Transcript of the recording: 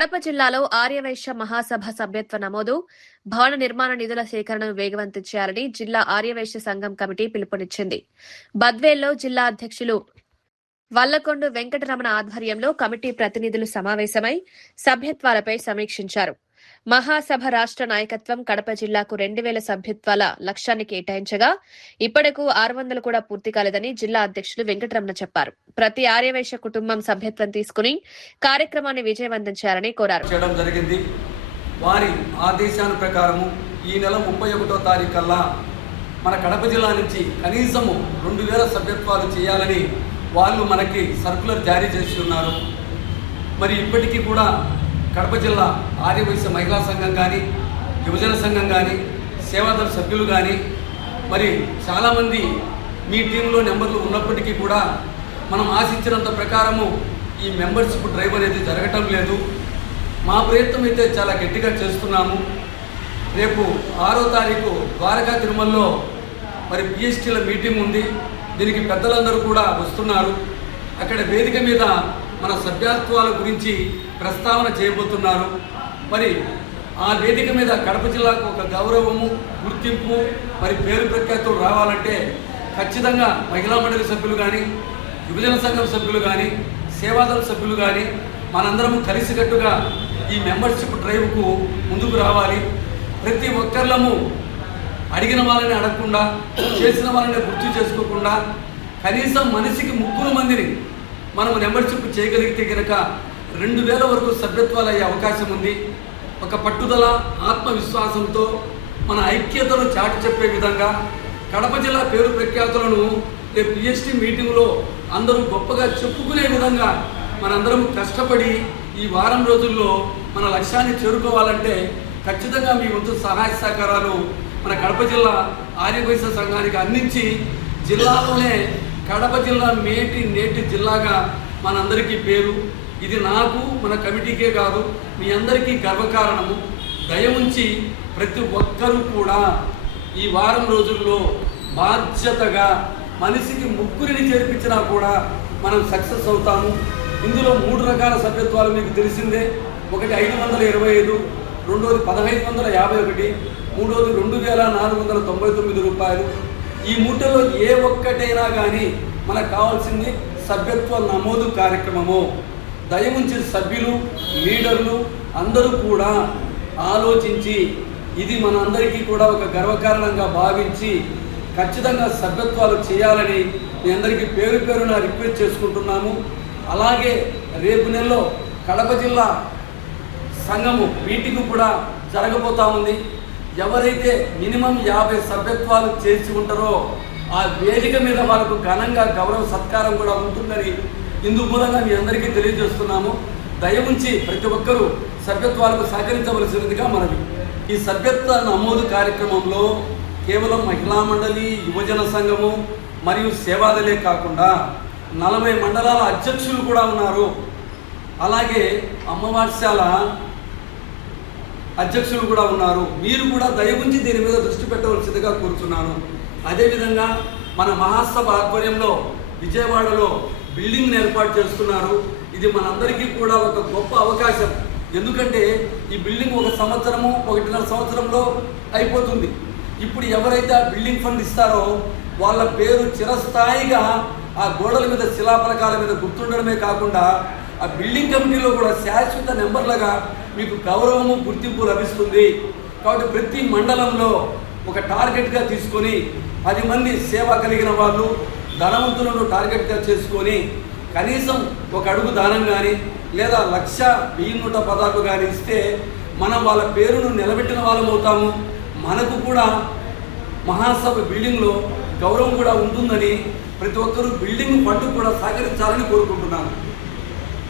కడప జిల్లాలో ఆర్యవైశ్య మహాసభ సభ్యత్వ నమోదు, భవన నిర్మాణ నిధుల సేకరణను వేగవంతం చేయాలని జిల్లా ఆర్యవైశ్య సంఘం కమిటీ పిలుపునిచ్చింది. బద్వేల్లో జిల్లా అధ్యక్షులు వల్లకొండు వెంకటరమణ ఆధ్వర్యంలో కమిటీ ప్రతినిధులు సమావేశమై సభ్యత్వాలపై సమీక్షించారు. మహాసభ రాష్ట్ర నాయకత్వం కడప జిల్లాకు 2000 సభ్యత్వాల లక్ష్యాన్ని కేటాయించగా ఇప్పటికు 600 కూడా పూర్తి కాలేదని జిల్లా అధ్యక్షులు వెంకటరమణ చెప్పారు. ప్రతి ఆర్యవైశ్య కుటుంబం సభ్యత్వం తీసుకుని కార్యక్రమాన్ని విజయవంతం చేయాలని కోరారు. వారి ఆదేశాల ప్రకారము ఈ నెల 31వ తారీఖు కల్లా మన కడప జిల్లా నుంచి కనీసము 2000 సభ్యత్వాలు చేయాలని వాళ్ళు మనకి సర్కులర్ జారీ చేసి ఉన్నారు. మరి ఇప్పటికీ కూడా కడప జిల్లా ఆర్యవైశ్య మహిళా సంఘం కానీ, యువజన సంఘం కానీ, సేవాదళ సభ్యులు కానీ మరి చాలామంది మీ టీంలో నెంబర్లు ఉన్నప్పటికీ కూడా మనం ఆశించినంత ప్రకారము ఈ మెంబర్షిప్ డ్రైవ్ అనేది జరగటం లేదు. మా ప్రయత్నం అయితే చాలా గట్టిగా చేస్తున్నాము. రేపు 6వ తారీఖు ద్వారకా తిరుమలలో మరి పిఎస్టీల మీటింగ్ ఉంది. దీనికి పెద్దలందరూ కూడా వస్తున్నారు. అక్కడ వేదిక మీద మన సభ్యత్వాల గురించి ప్రస్తావన చేయబోతున్నారు. మరి ఆ వేదిక మీద కడప జిల్లాకు ఒక గౌరవము, గుర్తింపు, మరి పేరు ప్రఖ్యాతులు రావాలంటే ఖచ్చితంగా మహిళా మండలి సభ్యులు కానీ, యువజన సంఘం సభ్యులు కానీ, సేవాదళ సభ్యులు కానీ మనందరము కలిసికట్టుగా ఈ మెంబర్షిప్ డ్రైవ్కు ముందుకు రావాలి. ప్రతి ఒక్కర్లము అడిగిన వాళ్ళని అడగకుండా, చేసిన వాళ్ళని గుర్తు చేసుకోకుండా కనీసం మనిషికి 3 మందిని మనం మెంబర్షిప్ చేయగలిగితే కనుక 2000 వరకు సభ్యత్వాలు అయ్యే అవకాశం ఉంది. ఒక పట్టుదల, ఆత్మవిశ్వాసంతో మన ఐక్యతను చాటి చెప్పే విధంగా కడప జిల్లా పేరు ప్రఖ్యాతులను పిఎస్టీ మీటింగ్లో అందరూ గొప్పగా చెప్పుకునే విధంగా మనందరం కష్టపడి ఈ వారం రోజుల్లో మన లక్ష్యాన్ని చేరుకోవాలంటే ఖచ్చితంగా మీ వంతు సహాయ సహకారాలు మన కడప జిల్లా ఆర్యవైశ్య సంఘానికి అందించి జిల్లాలోనే కడప జిల్లా నేటి జిల్లాగా మనందరికీ పేరు. ఇది నాకు, మన కమిటీకే కాదు, మీ అందరికీ గర్వకారణము. దయవుంచి ప్రతి ఒక్కరూ కూడా ఈ వారం రోజుల్లో బాధ్యతగా మనిషికి 3 చేర్పించినా కూడా మనం సక్సెస్ అవుతాము. ఇందులో 3 రకాల సభ్యత్వాలు మీకు తెలిసిందే. ఒకటి 525, రెండోది 1551, మూడోది 2499 రూపాయలు. ఈ మూటలో ఏ ఒక్కటైనా కానీ మనకు కావాల్సింది సభ్యత్వ నమోదు కార్యక్రమము. దయవుంచి సభ్యులు, లీడర్లు అందరూ కూడా ఆలోచించి ఇది మన అందరికీ కూడా ఒక గర్వకారణంగా భావించి ఖచ్చితంగా సభ్యత్వాలు చేయాలని మీ అందరికీ పేరు పేరున రిక్వెస్ట్ చేసుకుంటున్నాము. అలాగే రేపు నెలలో కడప జిల్లా సంఘము మీటింగ్ కూడా జరగబోతా ఉంది. ఎవరైతే మినిమం 50 సభ్యత్వాలు చేసి ఉంటారో ఆ వేదిక మీద వాళ్ళకు ఘనంగా గౌరవ సత్కారం కూడా ఉంటుందని ఇందు మూలంగా మీ అందరికీ తెలియజేస్తున్నాము. దయవుంచి ప్రతి ఒక్కరూ సభ్యత్వాలకు సహకరించవలసినదిగా మనవి. ఈ సభ్యత్వ నమోదు కార్యక్రమంలో కేవలం మహిళా మండలి, యువజన సంఘము మరియు సేవాదలే కాకుండా 40 మండలాల అధ్యక్షులు కూడా ఉన్నారు. అలాగే అమ్మవార్శాల అధ్యక్షులు కూడా ఉన్నారు. మీరు కూడా దయవుంచి దీని మీద దృష్టి పెట్టవలసిందిగా కోరుతున్నాను. అదేవిధంగా మన మహాసభ ఆధ్వర్యంలో విజయవాడలో బిల్డింగ్ని ఏర్పాటు చేస్తున్నారు. ఇది మనందరికీ కూడా ఒక గొప్ప అవకాశం. ఎందుకంటే ఈ బిల్డింగ్ 1 సంవత్సరము, 1.5 సంవత్సరంలో అయిపోతుంది. ఇప్పుడు ఎవరైతే ఆ బిల్డింగ్ ఫండ్ ఇస్తారో వాళ్ళ పేరు చిరస్థాయిగా ఆ గోడల మీద, శిలాఫలకాల మీద గుర్తుండడమే కాకుండా ఆ బిల్డింగ్ కమిటీలో కూడా శాశ్వత నెంబర్లుగా మీకు గౌరవము, గుర్తింపు లభిస్తుంది. కాబట్టి ప్రతి మండలంలో ఒక టార్గెట్గా తీసుకొని 10 మంది సేవ కలిగిన వాళ్ళు, ధనవంతులను టార్గెట్గా చేసుకొని కనీసం 1 అడుగు దానం కానీ లేదా 1,1000 కానీ ఇస్తే మనం వాళ్ళ పేరును నిలబెట్టిన వాళ్ళం అవుతాము. మనకు కూడా మహాసభ బిల్డింగ్లో గౌరవం కూడా ఉంటుందని ప్రతి ఒక్కరూ బిల్డింగ్ ఫండ్ కూడా సహకరించాలని కోరుకుంటున్నాను.